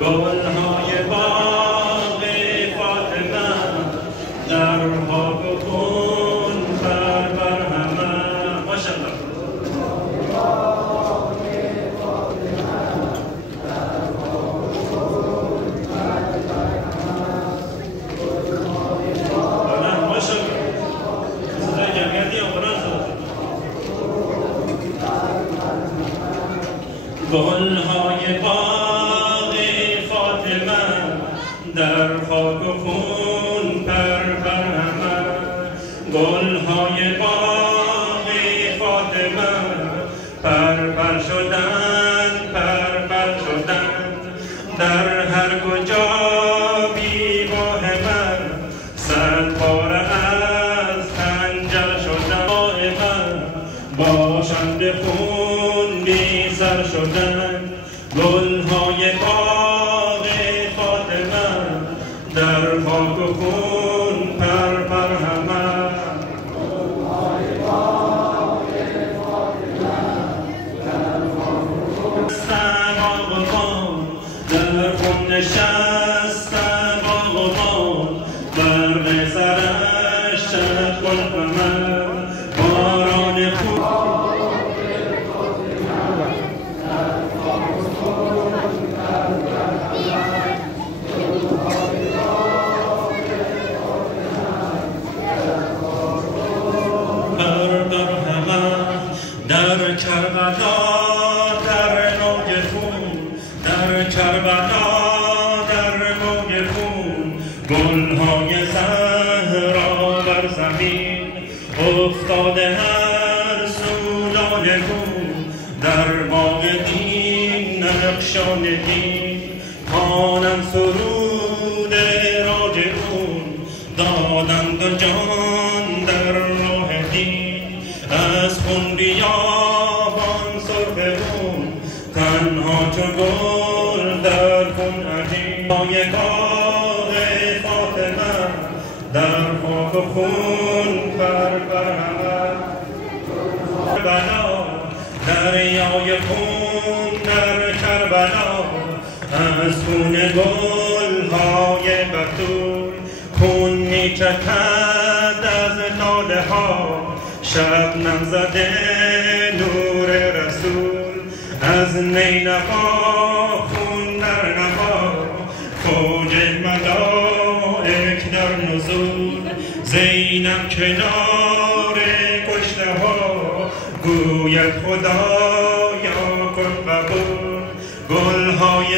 گلهای باغ فاطمه درها بخون بر همه. ماشاءالله. گلهای باغ فاطمه در خاک و خون پر همه. گلهای باغ فاطمه پر شدند در هر کجا بی واهمه. صد پاره از خنجر شدند باشند خون بی سر شدند. گلهای باغ فاطمه در خاک و خون پر همه. گلهای باغ فاطمه در خاک و خون باغبان در خون نشست باغبان. برق سرش شد گلقمر باران خون. در کربلا در نوک خون، در کربلا در نوک خون. گلهای زهرا بر زمین افتاده هر سو لاله گون. در باغ دین نقشان دین خوانم سرود راجعون. دادند جان در راه دین از خون بیابان سرخون. تنها چو گل در خون عجین. پای باغ فاطمه در خاک و خون پر همه. کربلا دریای خون در کربلا از خون گلهای بتول. خون میچکد از لاله ها شبنم زده نور رسول. از نی‌نوا خون در نوا فوج ملائک در نزول. زینب کنار کشته ها گوید خدایا کن قبول. گلهای